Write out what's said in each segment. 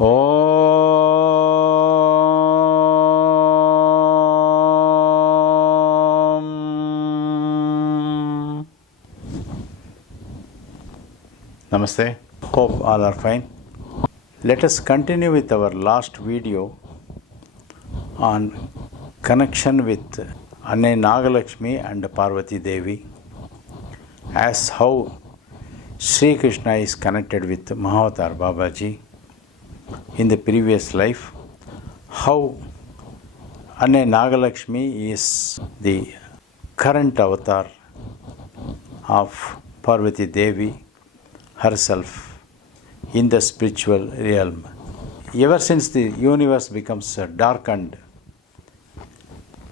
Om. Namaste. Hope all are fine. Let us continue with our last video on connection with Annai Nagalakshmi and Parvati Devi, as how Sri Krishna is connected with Mahavatar Babaji in the previous life, how Annai Nagalakshmi is the current avatar of Parvati Devi herself in the spiritual realm. Ever since the universe becomes darkened,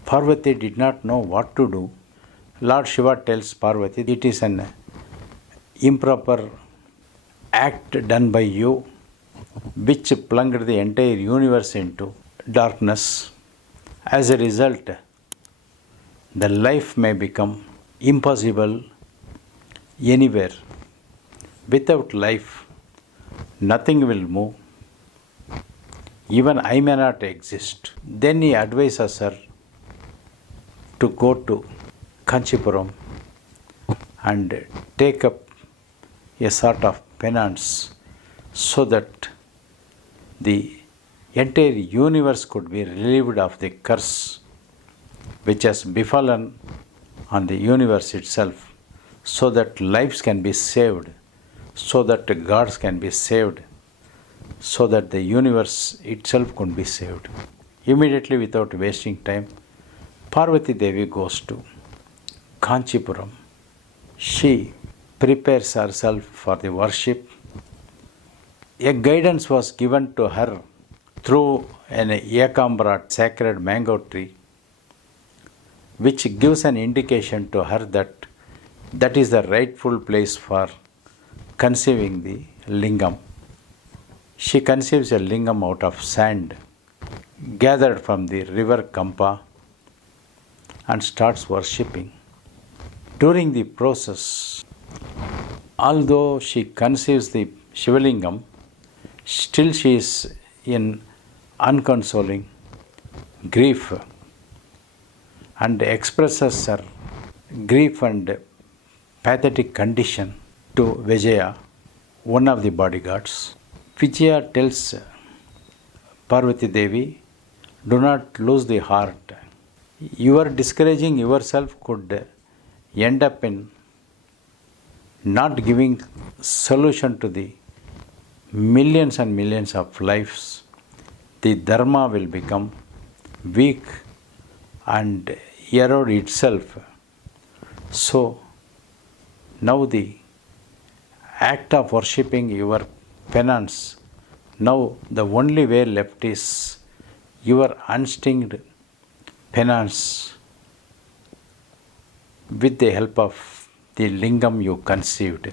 Parvati did not know what to do. Lord Shiva tells Parvati, it is an improper act done by you which plunged the entire universe into darkness. As a result, the life may become impossible anywhere. Without life, nothing will move. Even I may not exist. Then he advises her to go to Kanchipuram and take up a sort of penance so that the entire universe could be relieved of the curse which has befallen on the universe itself, so that lives can be saved, so that gods can be saved, so that the universe itself could be saved. Immediately, without wasting time, Parvati Devi goes to Kanchipuram. She prepares herself for the worship. A guidance was given to her through an Ekambra sacred mango tree, which gives an indication to her that that is the rightful place for conceiving the lingam. She conceives a lingam out of sand gathered from the river Kampa and starts worshipping. During the process, although she conceives the Shivalingam, still she is in unconsoling grief and expresses her grief and pathetic condition to Vijaya, one of the bodyguards. Vijaya tells Parvati Devi, do not lose the heart. Your discouraging yourself could end up in not giving solution to the millions and millions of lives. The dharma will become weak and erode itself. So now the act of worshipping your penance, now the only way left is your unstinged penance with the help of the lingam you conceived.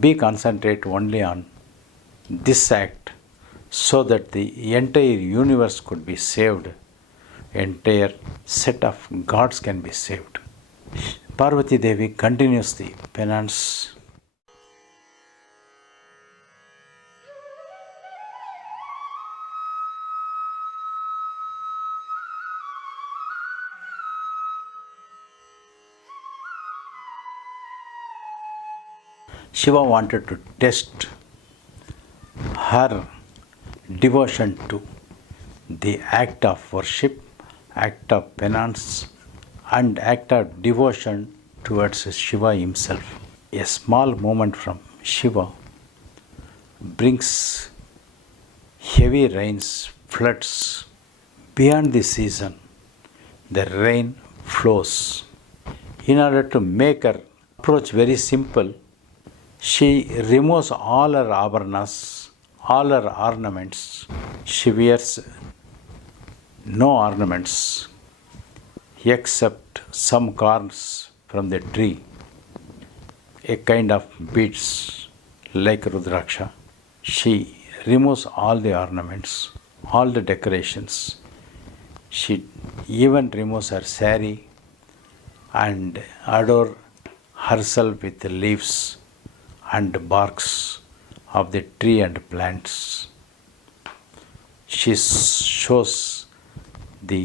Be concentrate only on this act so that the entire universe could be saved, entire set of gods can be saved. Parvati Devi continues the penance. Shiva wanted to test her devotion to the act of worship, act of penance, and act of devotion towards Shiva himself. A small moment from Shiva brings heavy rains, floods. Beyond the season, the rain flows. In order to make her approach very simple, she removes all her abharanas, all her ornaments. She wears no ornaments except some corns from the tree, a kind of beads like Rudraksha. She removes all the ornaments, all the decorations. She even removes her sari and adorn herself with the leaves and barks of the tree and plants. she shows the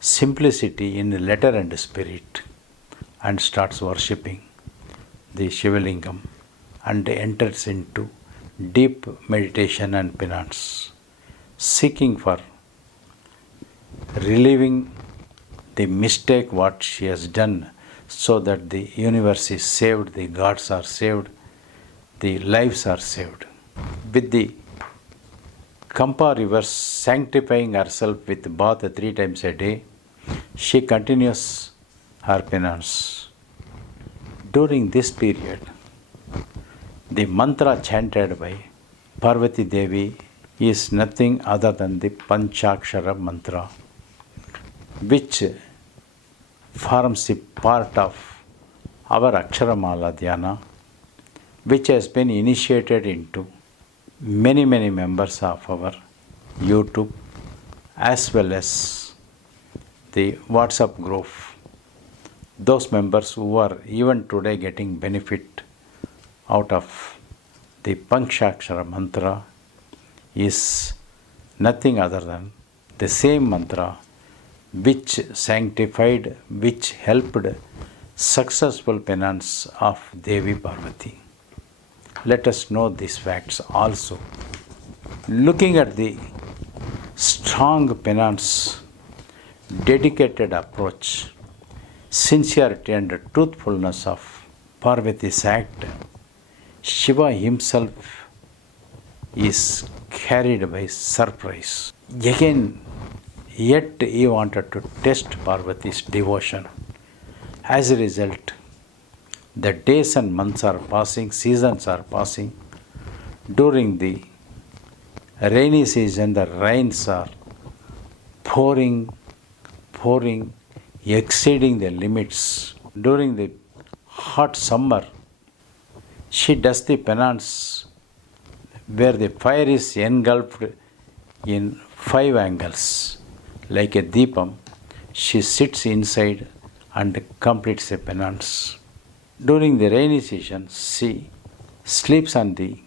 simplicity in letter and spirit and starts worshipping the Shivalingam and enters into deep meditation and penance, seeking for relieving the mistake what she has done so that the universe is saved, the gods are saved, the lives are saved. With the Kampa river sanctifying herself with bath 3 times a day, she continues her penance. During this period, the mantra chanted by Parvati Devi is nothing other than the Panchakshara mantra, which forms the part of our Akshara Dhyana, which has been initiated into many members of our YouTube as well as the WhatsApp group. Those members who are even today getting benefit out of the Panchakshara mantra is nothing other than the same mantra which sanctified, which helped successful penance of Devi Parvati. Let us know these facts also. Looking at the strong penance, dedicated approach, sincerity and truthfulness of Parvati's act, Shiva himself is carried by surprise. Again, yet he wanted to test Parvati's devotion. As a result, the days and months are passing, seasons are passing. During the rainy season, the rains are pouring, exceeding the limits. During the hot summer, she does the penance where the fire is engulfed in 5 angles. Like a deepam, she sits inside and completes the penance. During the rainy season, she sleeps on the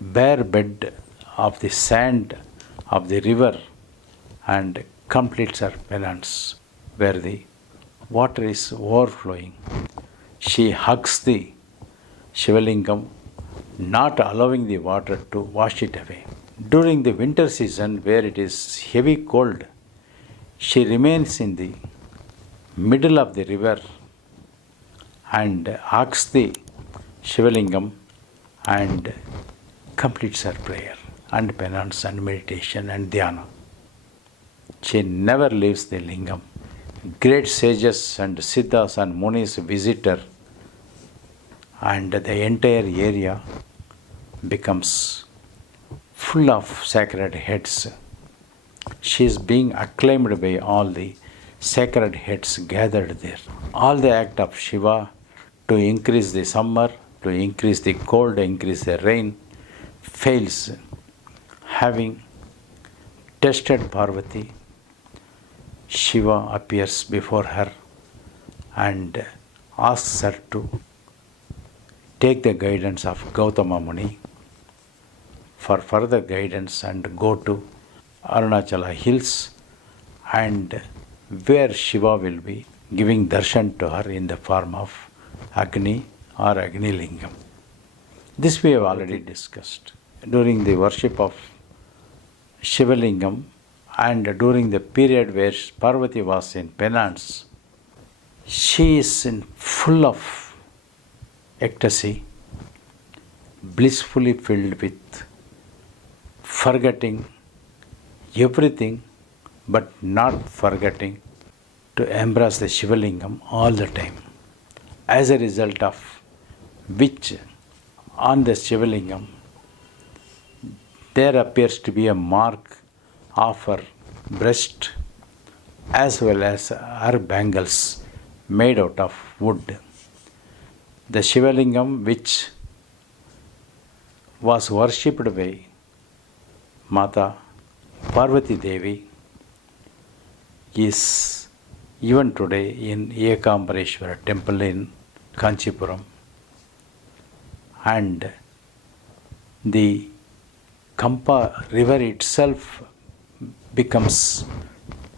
bare bed of the sand of the river and completes her penance where the water is overflowing. She hugs the Shivalingam, not allowing the water to wash it away. During the winter season, where it is heavy cold, she remains in the middle of the river and asks the Shivalingam and completes her prayer and penance and meditation and Dhyana. She never leaves the lingam. Great sages and siddhas and munis visit her, and the entire area becomes full of sacred heads. She is being acclaimed by all the sacred heads gathered there. All the act of Shiva to increase the summer, to increase the cold, increase the rain, fails. Having tested Parvati, Shiva appears before her and asks her to take the guidance of Gautama Muni for further guidance and go to Arunachala hills, and where Shiva will be giving darshan to her in the form of Agni or Agni Lingam. This we have already discussed. During the worship of Shivalingam and during the period where Parvati was in penance, she is full of ecstasy, blissfully filled with forgetting everything but not forgetting to embrace the Shivalingam all the time. As a result of which, on the Shivalingam, there appears to be a mark of her breast as well as her bangles made out of wood. The Shivalingam, which was worshipped by Mata Parvati Devi, is even today in Ekambareshwara temple in Kanchipuram, and the Kampa river itself becomes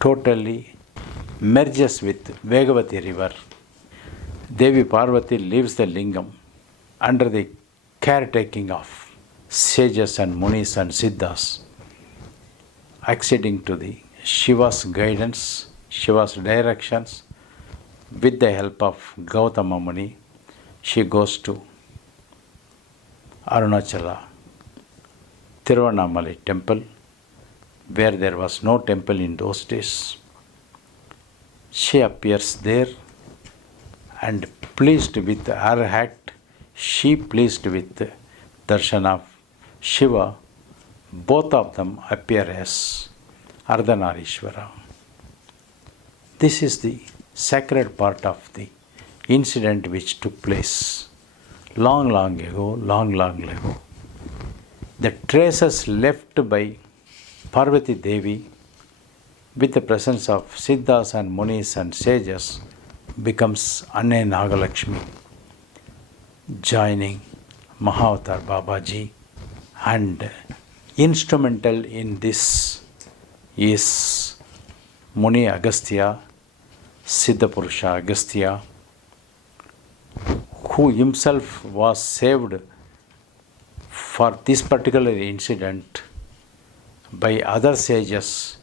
totally merges with Vegavati river. Devi Parvati leaves the lingam under the caretaking of sages and munis and siddhas, acceding to the Shiva's guidance, Shiva's directions. With the help of Gautama Muni, she goes to Arunachala, Tiruvannamalai temple, where there was no temple in those days. She appears there and pleased with her act, she pleased with the darshan of Shiva. Both of them appear as Ardhanarishvara. This is the sacred part of the incident which took place long ago. The traces left by Parvati Devi with the presence of Siddhas and Munis and sages becomes Annai Nagalakshmi, joining Mahavatar Babaji, and instrumental in this is Muni Agastya, Siddhapurusha Agastya, who himself was saved for this particular incident by other sages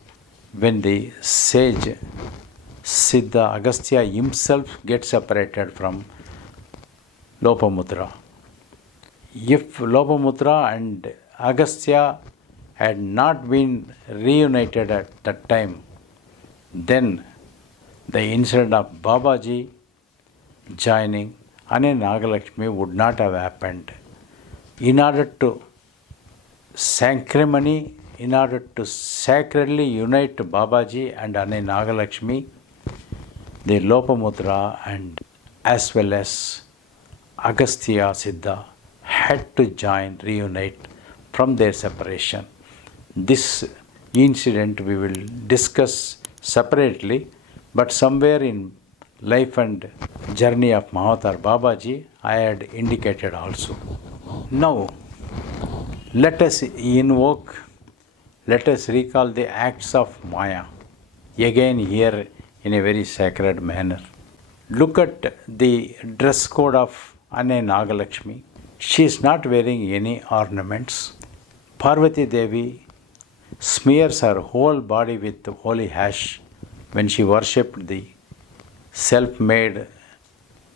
when the sage Siddha Agastya himself gets separated from Lopamutra. If Lopamutra and Agastya had not been reunited at that time, then the incident of Babaji joining Annai Nagalakshmi would not have happened. In order to sacrimony, in order to sacredly unite Babaji and Annai Nagalakshmi, the Lopamutra and as well as Agastya Siddha had to reunite from their separation. This incident we will discuss separately, but somewhere in life and journey of Mahavatar Babaji I had indicated also. Now, let us recall the acts of Maya, again here in a very sacred manner. Look at the dress code of Annai Nagalakshmi. She is not wearing any ornaments. Parvati Devi smears her whole body with holy ash when she worshipped the self-made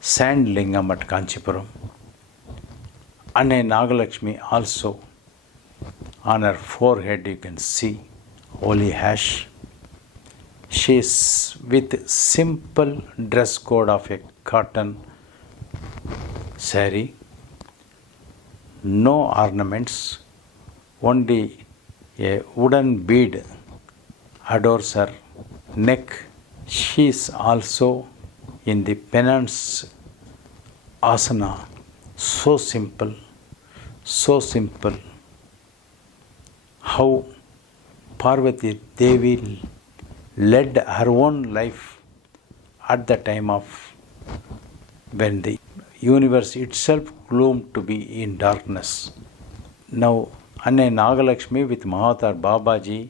sand lingam at Kanchipuram. Annai Nagalakshmi also, on her forehead you can see holy ash. She is with simple dress code of a cotton saree, no ornaments, only a wooden bead adorns her neck. She is also in the penance asana, so simple. How Parvati Devi led her own life at the time of when the universe itself gloomed to be in darkness. Now, Annai Nagalakshmi with Mahavatar Babaji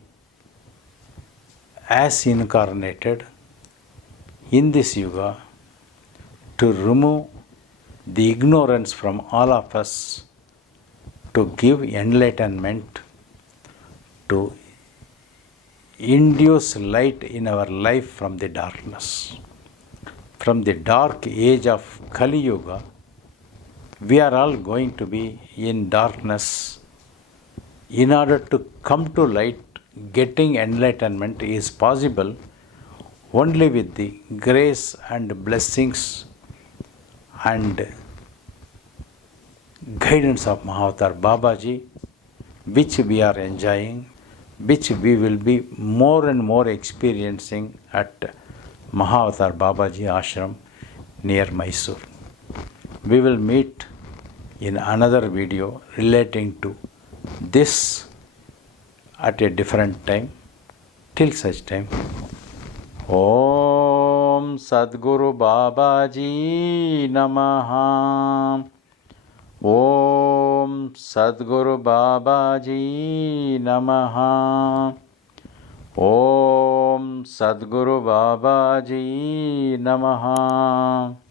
as incarnated in this yuga to remove the ignorance from all of us, to give enlightenment, to induce light in our life from the darkness. From the dark age of Kali Yuga, we are all going to be in darkness. In order to come to light, getting enlightenment is possible only with the grace and blessings and guidance of Mahavatar Babaji, which we are enjoying, which we will be more and more experiencing at Mahavatar Babaji Ashram near Mysore. We will meet in another video relating to this at a different time. Till such time, Om Sadguru Babaji Namaha. Om Sadguru Babaji Namaha. Om Sadguru Babaji Namaha.